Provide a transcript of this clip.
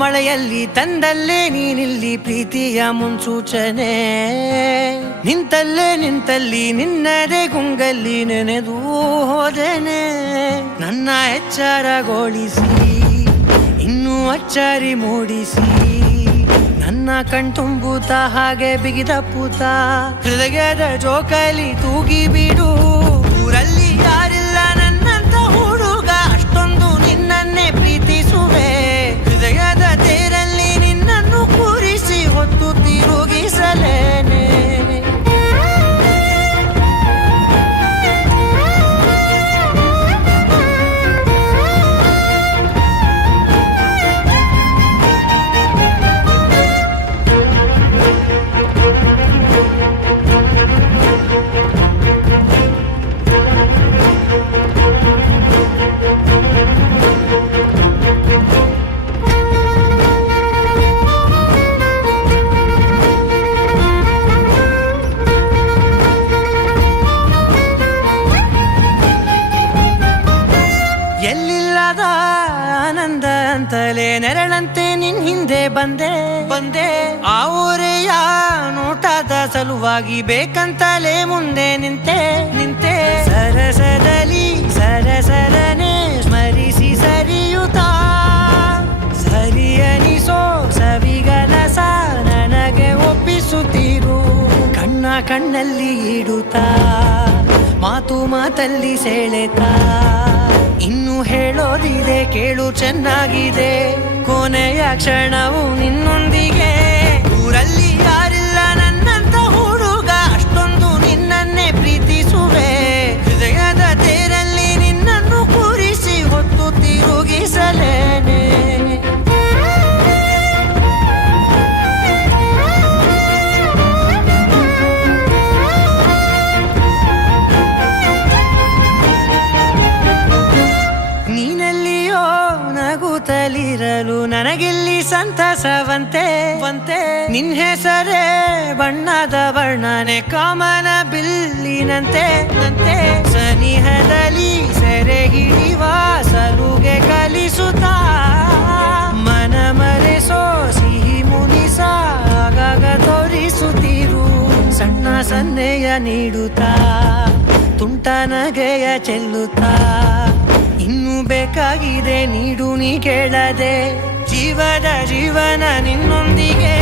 ಮಳೆಯಲ್ಲಿ ತಂದಲ್ಲೇ ನೀನಿಲ್ಲಿ ಪ್ರೀತಿಯ ಮುನ್ಸೂಚನೆ, ನಿಂತಲ್ಲಿ ನಿನ್ನದೇ ಗುಂಗಲ್ಲಿ ನೆನೆದು ಹೋದೆನೆ. ನನ್ನ ಎಚ್ಚರಗೊಳಿಸಿ ಇನ್ನೂ ಅಚ್ಚರಿ ಮೂಡಿಸಿ, ನನ್ನ ಕಣ್ತುಂಬುತ್ತ ಹಾಗೆ ಬಿಗಿದ ಪೂತ ಹೃದಯದ ಜೋಕಾಲಿ ತೂಗಿ ಬಿಡು. ಊರಲ್ಲಿ ಯಾರಿಲ್ಲ ನನ್ನಂತ ಹುಡುಗ, ಅಷ್ಟೊಂದು ನಿನ್ನನ್ನೇ ಪ್ರೀತಿಸುವೆ. ಹೃದಯದ ತೇರಲ್ಲಿ ನಿನ್ನನ್ನು ಕೂರಿಸಿ ಹೊತ್ತು ತಿರುಗಿಸಲೇನೆ. ಎಲ್ಲಿಲ್ಲದ ಆನಂದ ಅಂತಲೇ ನೆರಳಂತೆ ನಿನ್ ಹಿಂದೆ ಬಂದೆ. ಆ ಊರೆಯ ನೋಟದ ಸಲುವಾಗಿ ಬೇಕಂತಲೇ ಮುಂದೆ ನಿಂತೆ. ಸರಸರನೆ ಸ್ಮರಿಸಿ ಸರಿಯುತ್ತಾ, ಸರಿಯನಿಸೋ ಸವಿಗನಸ ನನಗೆ ಒಪ್ಪಿಸುತ್ತೀರು. ಕಣ್ಣಲ್ಲಿ ಇಡುತ್ತಾ, ಮಾತಲ್ಲಿ ಸೆಳೆತಾ, ಇನ್ನು ಹೇಳೋದಿದೆ ಕೇಳು ಚೆನ್ನಾಗಿದೆ. ಕೊನೆಯ ಕ್ಷಣವು ನಿನ್ನೊಂದಿಗೆ. ಊರಲ್ಲಿ ಯಾರಿಲ್ಲ ನನ್ನಂತ ಹುಡುಗ, ಅಷ್ಟೊಂದು ನಿನ್ನನ್ನೇ ಪ್ರೀತಿಸುವೆ. ಹೃದಯದ ತೇರಲ್ಲಿ ನಿನ್ನನ್ನು ಕೂರಿಸಿ ಹೊತ್ತು ತಿರುಗಿಸಲೇನೆ. ನೀನೆಲ್ಲಿಯೋ ನಗುತ್ತಲಿರಲು ನನಗಿಲ್ಲಿ ಸಂತಸವಂತೆ. ನಿನ್ ಹೆಸರೇ ಬಣ್ಣದ ವರ್ಣನೆ ಕಾಮನ ಬಿಲ್ಲಿನಂತೆ. ಸನಿಹದಲ್ಲಿ ಸೆರೆ ಹಿಡಿಯುವ ಸಲುಗೆ ಕಲಿಸುತ್ತಾ, ಮನ ಮರೆಸೋ ಸಿಹಿ ಮುನಿಸ ಆಗಾಗ ತೋರಿಸುತ್ತೀರು. ಸಣ್ಣ ಸನ್ನೆಯ ನೀಡುತ್ತಾ, ತುಂಟ ನಗೆಯ ಚೆಲ್ಲುತ್ತಾ, ಇನ್ನೂ ಬೇಕಾಗಿದೆ ನೀಡು ನೀ ಕೇಳದೆ. ಜೀವನ ನಿನ್ನೊಂದಿಗೆ.